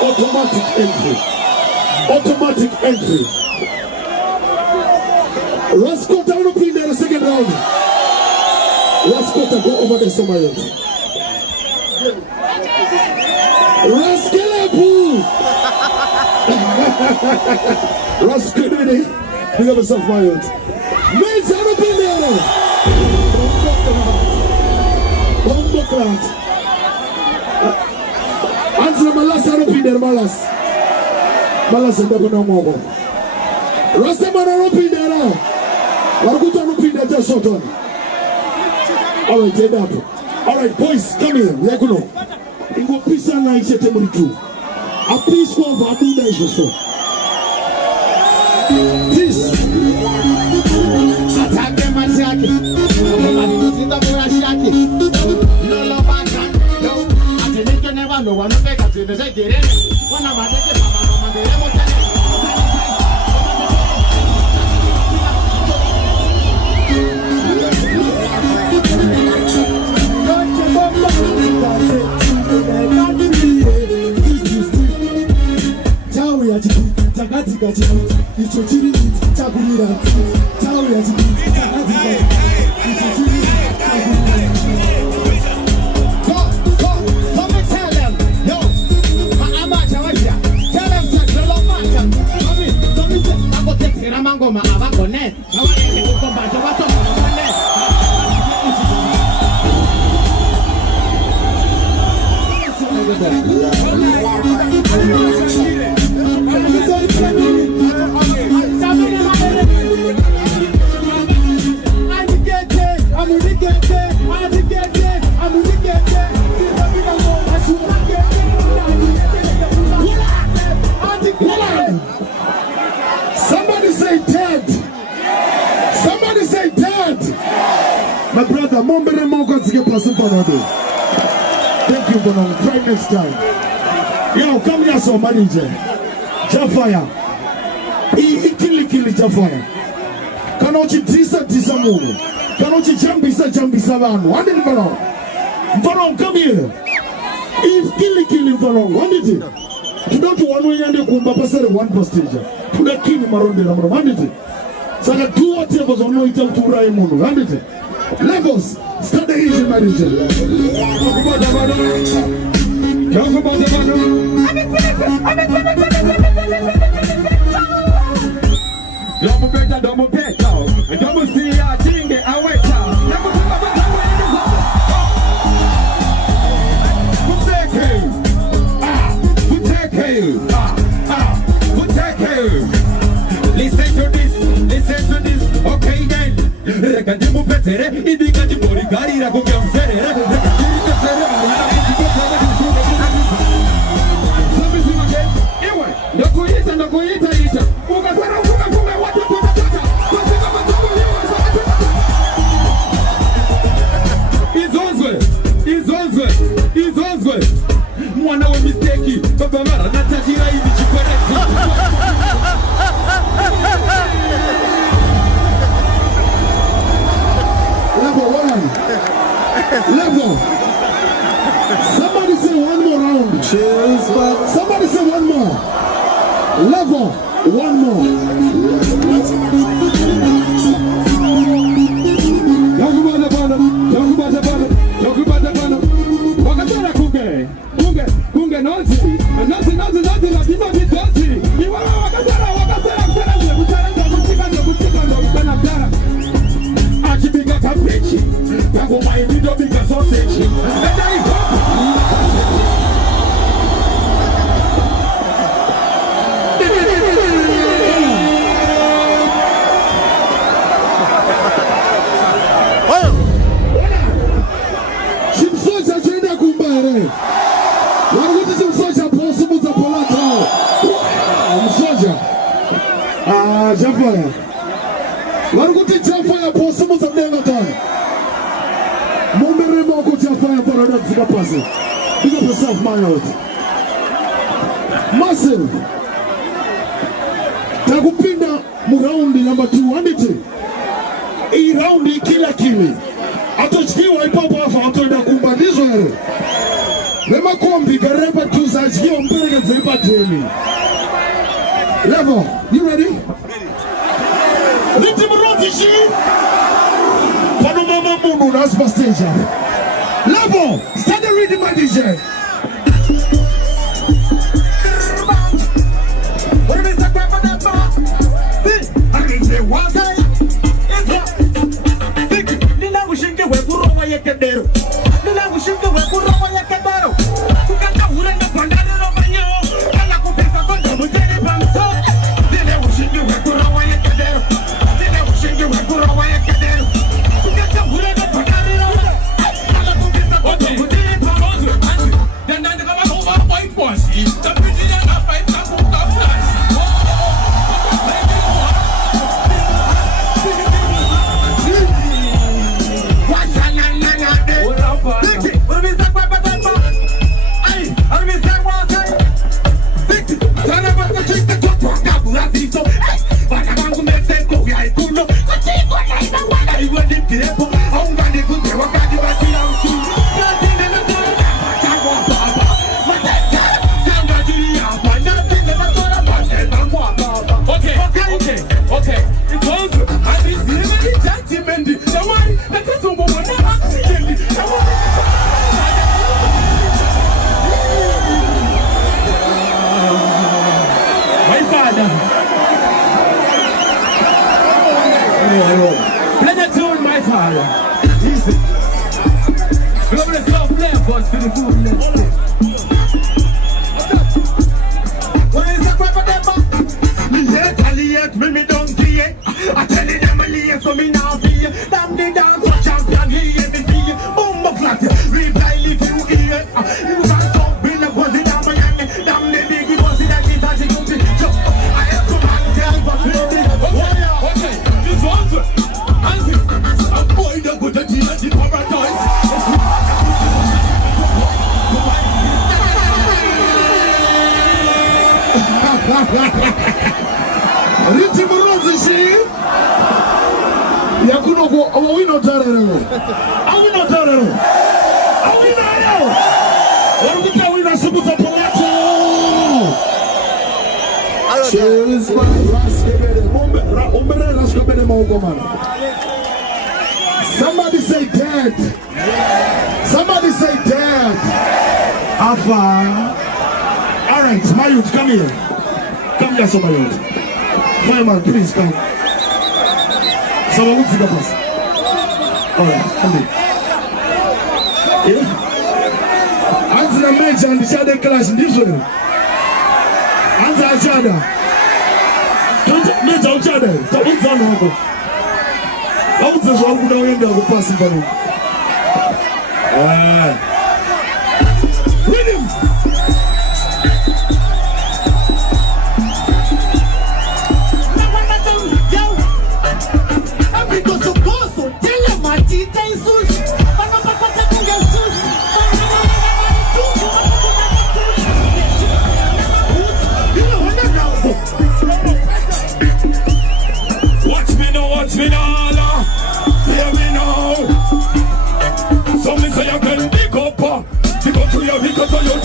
Automatic entry. Automatic entry. Rascota will be in the second round. Rascota go over the Somalia. Rascalapu. Rascality. Big up yourself, Mayotte. Mates out of in there. Bombocrat. Answer Malas out of in there, Malas. Malas and Dabana Mogo. Rastaman out of in there now. Wargutan up in there just short on. Alright, get up. Alright, boys, come here. We are going to. In go peace and light, set them with you. A peace for Abunda is so. Peace. Attack them and shake it. No love and no. I think you never know. I'm not going to get it. One of my thank you for now. Try next time. Yo, come here, so manager. Jafaya. Ikili Jafaya. Kanochi tisa munhu. Kanochi jambisa vanhu. What did you know? Mfano, come here. Ikili mfano. What did you? Tudoti wanu yande kumba pasere one postage. Tudakini Marondera mfano. What did you? Saka do whatever so no itam turai munhu. What did you? Lagos. Start the easy marriage. Talk about the man. Double better, double better. Double see ya, ting it, I wait out. Never talk about the way Listen to this, okay then. Rekandimu petere, idikati borigari la kukiamfere. Ndokuita ita. Ukasara kume watu kutatata. Izozwe. Mwana wa mistake. Baba mara natajira hivi chikoreti. Level. Somebody say one more round. Cheers, but somebody say one more. Level. One more. Wakatara kunge noti. Noti lazima vitoti. Iwala wakatara Achipiga kaprichi. Kako maindido bika sausage. Jafaya. Waruguti Jafaya posumu za mdenga tani. Mumbere moko Jafaya for another figure passing. Big up yourself, Mayotte. Massive. Takupinda mu round number 2. Hii round kila kili. Atochiki ipopo watoenda kumba ndizo here. Nemakombi garepa tuzachio mpeleke zepa temi. Level, you ready? Rhythm rotishi. Pano mama munhu na stage. Level, start the rhythm my DJ. What is that grab that bar? See, I can say one day. Nila ushinge we kurowa yekedero. Nila ushinge we kurowa yekedero. Tukata ule na pandana no banyo. Kala kupika konda mujeri bamso. Nila ushinge we kurowa yekedero. Nila ushinge we kurowa yekedero. Tukata ule na pandana no banyo. Kala kupika konda mujeri bamso. Then they come over white wash. The pretty na fight na kuka flash. Plenitude, my father. Easy. Global self-blame, but for the movement. What is the purpose of them? Me don't care. I tell them I live for me now. Damn the dance for champion. He me see. Boom, flat. Reply if you hear. You can't talk. Bill of was it down my hand. Damn the biggie was it. I get that you see. I have to man tell but okay. This one's a boy that go to the paradise. Riti Morozishi Yakuno go Awino Tarero. Awino Tarero. Awino Tarero. What we can win a super palato. Cheers, somebody say dead. Somebody say dead. Afa. All right, my youth, come here. Come here, some of you. Fireman, please come. Someone look for the bus. All right, come here. Yeah? Answer the match and the shadow clash in this way. Answer each other. Don't match each other. Don't turn over. I would just walk down here and pass by him. Rhythm! Watch me now, hear me now. So me say I can dig up, because to your because to your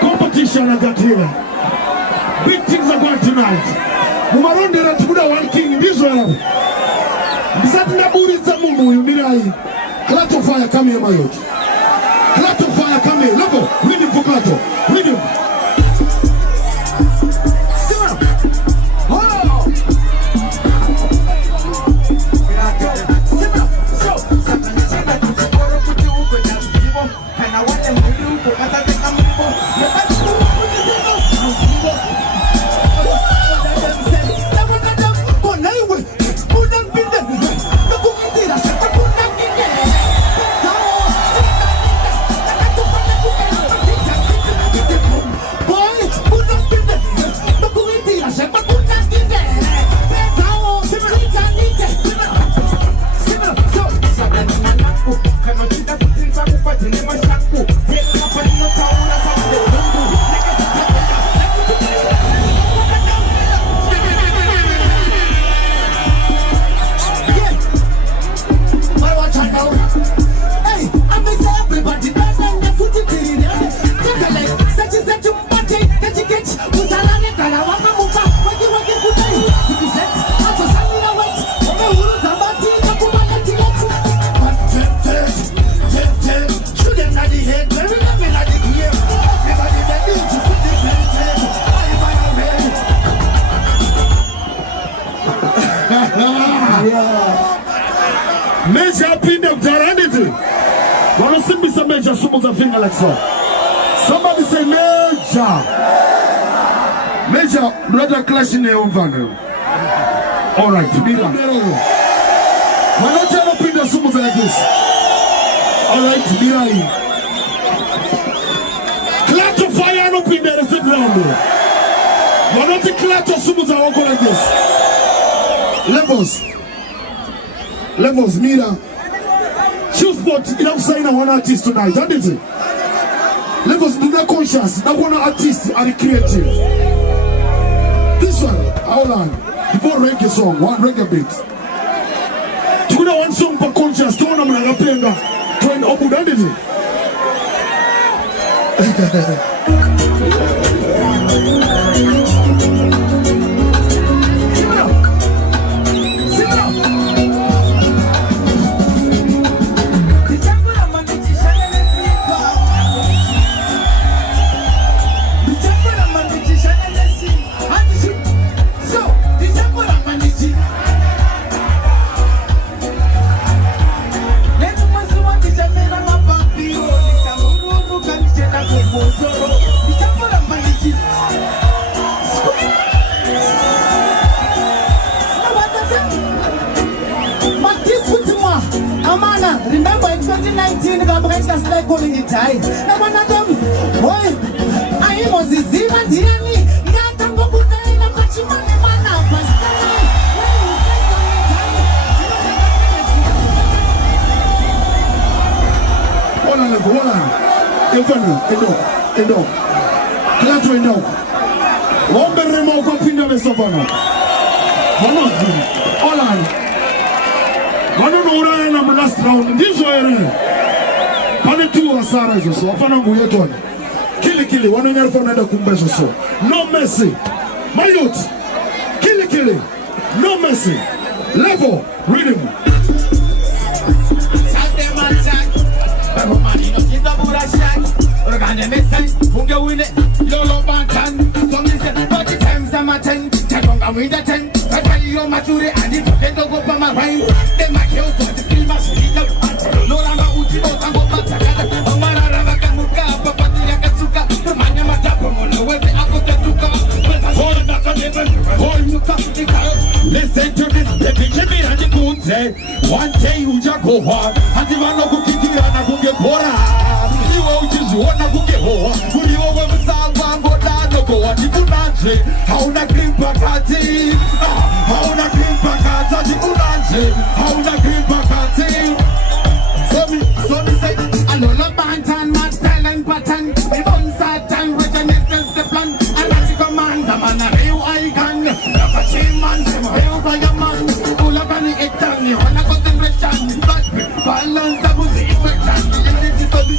Competition I got here. Big things are going tonight. Marondera Cup one king in Israel. Bizatna buritza munhu mirai. Clash of fire come here, my youth. Clash of fire come here. Look, read him for Clash. Read him. Major pin of Jaranity. Wanna sing me some major summons a finger like so. Somebody say major. Major brother clash in the own van. Alright, Mira. Why not tell pin the summons like this? Alright, Mira. Clash of fire no pin there, sit down. Why not the clash of summons are walking like this? Levels, Mira. Choose spot enough sign one artist tonight, don't it? Levels, do not conscious. That one artist are creative. This one, hold on. Before reggae song, one reggae beat. Tuna one song per conscious. Tuna mna penga. Tuna obu, don't it? Remember in 2019, Gabriel Castle calling it time. Now one of them, boy, I was the Zima Diani. Hold on. I don't know what I am last round. This way, Panitu or Sarah, so Fanagueton. Kill, one year for another Kumbeso. So no mercy. My youth, kill, no mercy. Level, rhythm. I'm with the 10, I tell you my jury, I need to get to go by my rhyme. Then my kills want to feel my sweet. No, I'm a Uchi, I'm a Pataka, Maravakamuka, Papataka, the Manamata, where the Apotatuka, hold back on heaven, hold you come to the car. Listen to this, the Jimmy and the Moon say, one day you just go on, and the one who can get a good Bora. You won't just want to get home, who you over the sound, one go down, go on, you could not say, how that green pakati, how that green pakati, you could not say, how that green pakati. So me say, I love a bantan, my talent pattern, we don't start time, which I make the plan, and that's the commander, man, a real icon, the man, real fireman, all of any eternity, on a concentration, but balance, I will be effective, the unity of the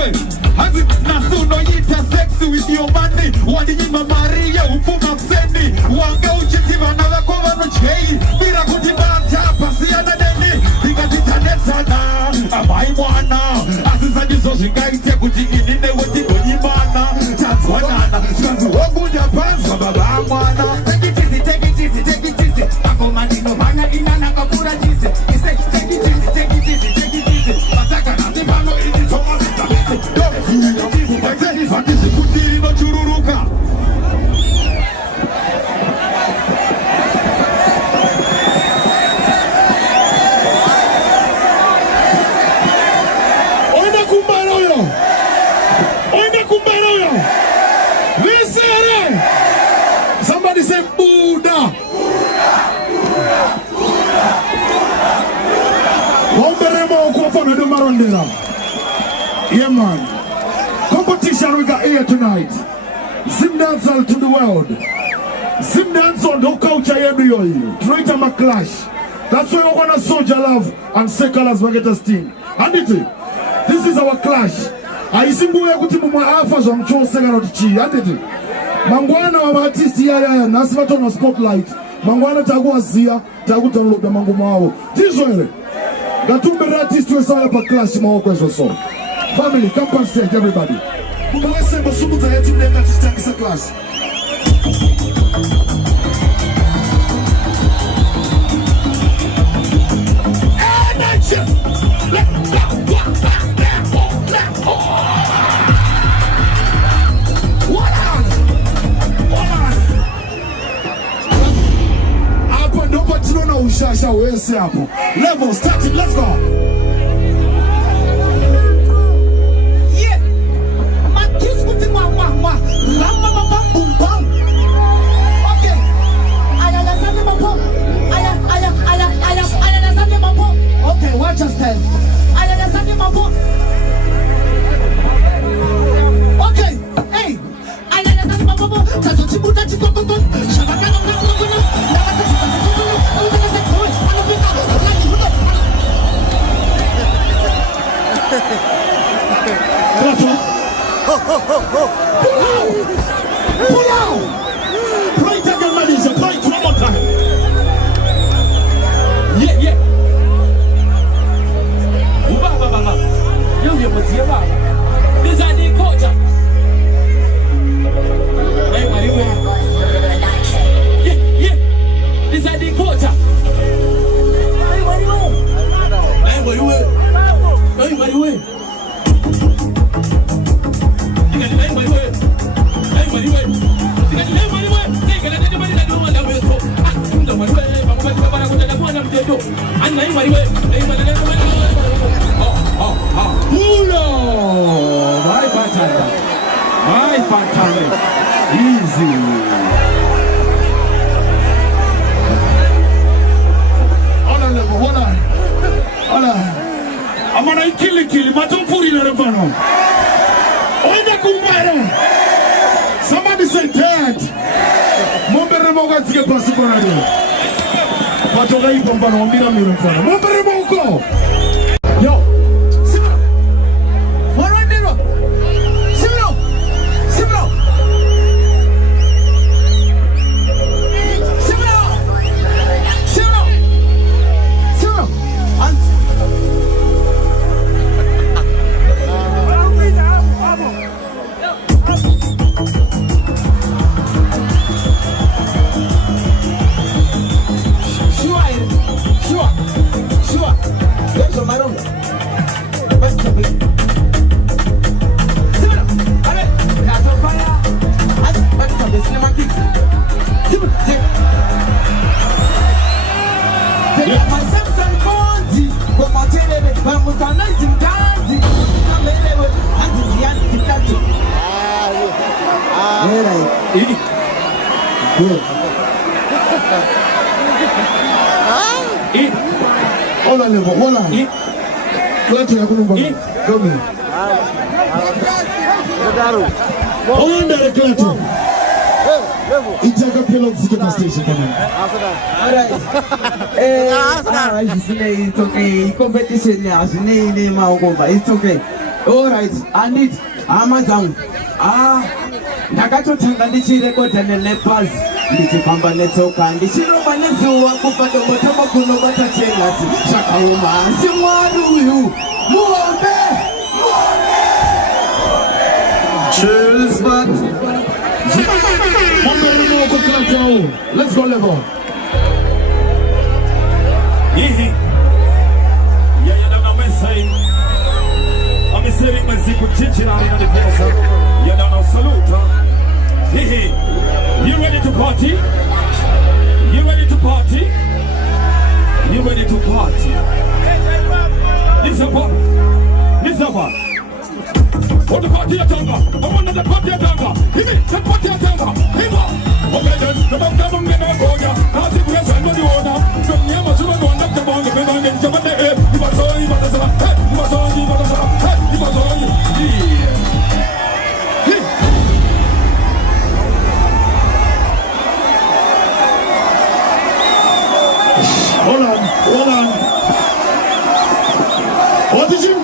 Izwe, hazi nasuno yita sexy with your money. Wadi nyima Maria ufuma mseni. Wange uchitiva na wako wano chei. Mira kutibata pasiana deni. Ika titanetana, amai mwana. Asisa nizo shingaite kutinginine wetiko nyimana. Tazwanana, shkazu wangu japanza baba mwana. Take it easy, take it easy, take it easy. Ako manino bana inana kapura jisi. Take it easy, take it easy, take it easy. Mataka na zimano ini toma vita. Fatisi kutiri no chururuka. Oina kumbaroyo. Oina kumbaroyo. Listen. Somebody say Buddha. Marondera. Yeah, man. Competition we got here tonight. Zim dancehall to the world. Zim dancehall no culture everywhere. Create a clash. That's why we're gonna soldier love and say colors we get us team. And this is our clash. Aisimbu ya kutimu mwa alpha za mchoo sega na tichi. And Mangwana wa artisti ya nasiva tono spotlight. Mangwana taguwa zia, tagu tanulobya mangu mao. Tizwele. Gatumbe artist we saw pa clash maoko so. Family, come on stage everybody. Kumwese masumu za yetu ndeka tuchangisa class. Hapo ndopo tunaona ushasha wese hapo. Level starting, let's go. Yeah. Makis kuti mwa. Lamba mama bum bum. Okay. Aya lazame mapo. Aya lazame mapo. Okay, watch us then. Aya lazame mapo. Okay. Hey. Aya lazame mapo. Tazochibuta chikokoto. Shabaka na Pull out! Play it again, Malaysia. Play it one more time. Yeah. Baba. You put your baba. This is the culture. Yeah. This is the culture. My patana. Easy. Hold on. I'm gonna kill it. Matumpuri na rebano. Oina kumbara. Somebody say dad. Mombe remoga tige pasi kwa radio. Patoka ipo mbano mbira miro mfana. Mombe remoko. Yo. Simba. Marondera. Simba. Hold on. Let's have a look. Come here. Hold on, Director. It's a pillow to station. It's okay. Competition now. It's okay. Alright, anditi hama dzangu. Ndakatotanga ndichirekodha nelepers ndichifamba netsoka ndichirova nezuva kubva dombotombo kunobata chengasi zvakaoma asi mwari uyu muombe. Cheers, but Let's go level. Hihi. Yeye na message. Amesema mziku chichira na pesa. Yeye na salute. Hihi. You ready to party? You ready to party? You ready to party? This up. What the party at Tanga? I want the party at Tanga. Give me the party at Tanga. Give up. Okay, then the bang bang bang go ya. Now see we are going to order. From here, much of a one that the bang bang bang get jump the head. You must on, you must on. Hey, you must on, you must on. Hey, you must on. Hold on. What did you?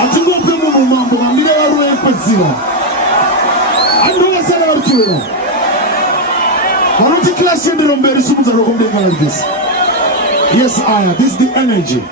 Atingope mu mambo ambire waro empasira. Andonga sala arkiwera. Marondera Clash ndiro mbere sumuza rokombe like this. Yes, this is the energy.